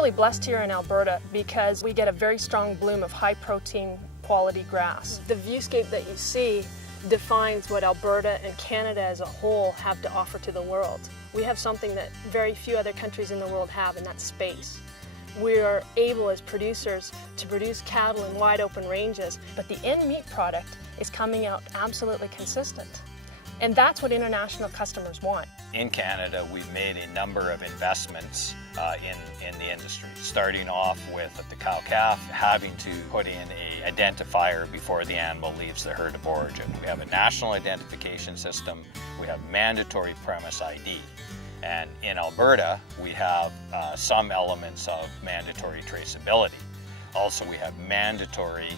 really blessed here in Alberta because we get a very strong bloom of high protein quality grass. The viewscape that you see defines what Alberta and Canada as a whole have to offer to the world. We have something that very few other countries in the world have, and that's space. We are able as producers to produce cattle in wide open ranges, but the end meat product is coming out absolutely consistent. And that's what international customers want. In Canada, we've made a number of investments in the industry, starting off with the cow-calf, having to put in an identifier before the animal leaves the herd of origin. We have a national identification system, we have mandatory premise ID. And in Alberta, we have some elements of mandatory traceability. Also, we have mandatory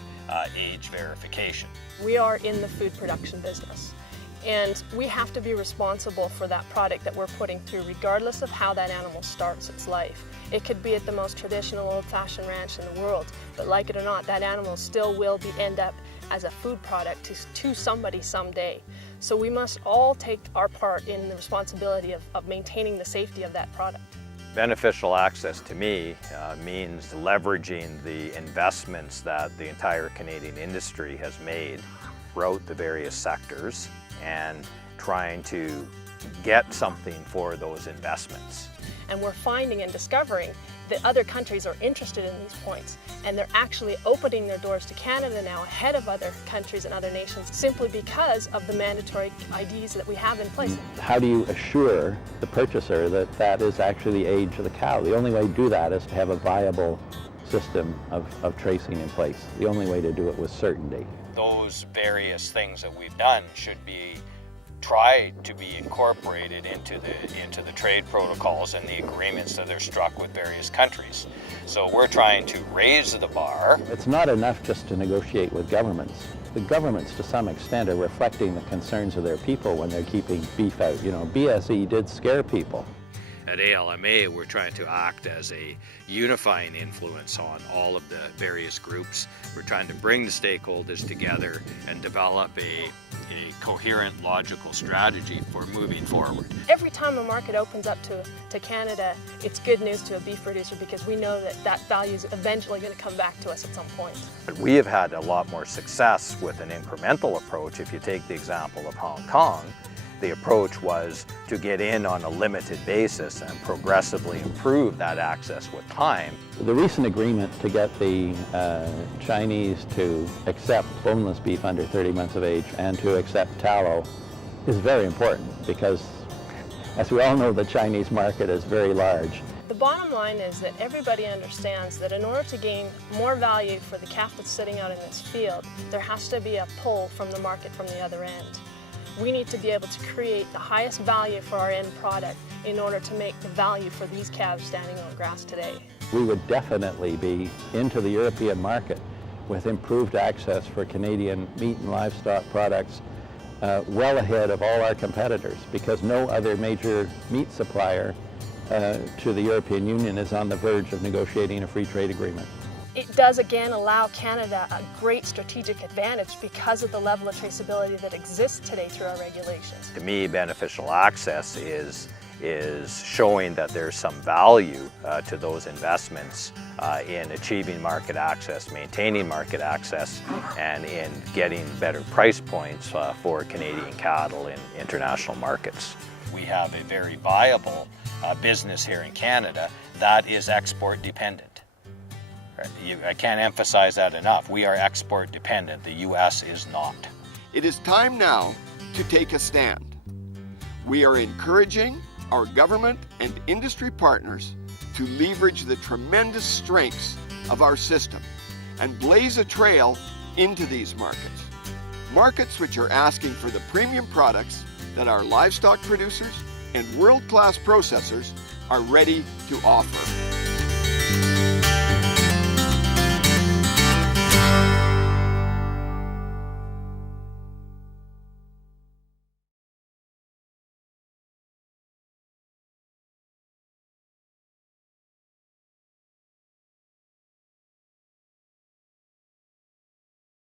age verification. We are in the food production business, and we have to be responsible for that product that we're putting through, regardless of how that animal starts its life. It could be at the most traditional old-fashioned ranch in the world, but like it or not, that animal still will end up as a food product to somebody someday. So we must all take our part in the responsibility of maintaining the safety of that product. Beneficial access to me means leveraging the investments that the entire Canadian industry has made throughout the various sectors and trying to get something for those investments. And we're finding and discovering that other countries are interested in these points, and they're actually opening their doors to Canada now ahead of other countries and other nations simply because of the mandatory IDs that we have in place. How do you assure the purchaser that that is actually the age of the cow? The only way to do that is to have a viable system of tracing in place. The only way to do it with certainty. Those various things that we've done should be tried to be incorporated into the trade protocols and the agreements that are struck with various countries. So we're trying to raise the bar. It's not enough just to negotiate with governments. The governments, to some extent, are reflecting the concerns of their people when they're keeping beef out. You know, BSE did scare people. At ALMA, we're trying to act as a unifying influence on all of the various groups. We're trying to bring the stakeholders together and develop a coherent, logical strategy for moving forward. Every time a market opens up to Canada, it's good news to a beef producer because we know that value is eventually going to come back to us at some point. We have had a lot more success with an incremental approach. If you take the example of Hong Kong, the approach was to get in on a limited basis and progressively improve that access with time. The recent agreement to get the Chinese to accept boneless beef under 30 months of age and to accept tallow is very important because, as we all know, the Chinese market is very large. The bottom line is that everybody understands that in order to gain more value for the calf that's sitting out in this field, there has to be a pull from the market from the other end. We need to be able to create the highest value for our end product in order to make the value for these calves standing on grass today. We would definitely be into the European market with improved access for Canadian meat and livestock products well ahead of all our competitors because no other major meat supplier to the European Union is on the verge of negotiating a free trade agreement. It does again allow Canada a great strategic advantage because of the level of traceability that exists today through our regulations. To me, beneficial access is showing that there's some value to those investments in achieving market access, maintaining market access, and in getting better price points for Canadian cattle in international markets. We have a very viable business here in Canada that is export dependent. I can't emphasize that enough. We are export dependent. The U.S. is not. It is time now to take a stand. We are encouraging our government and industry partners to leverage the tremendous strengths of our system and blaze a trail into these markets. Markets which are asking for the premium products that our livestock producers and world-class processors are ready to offer.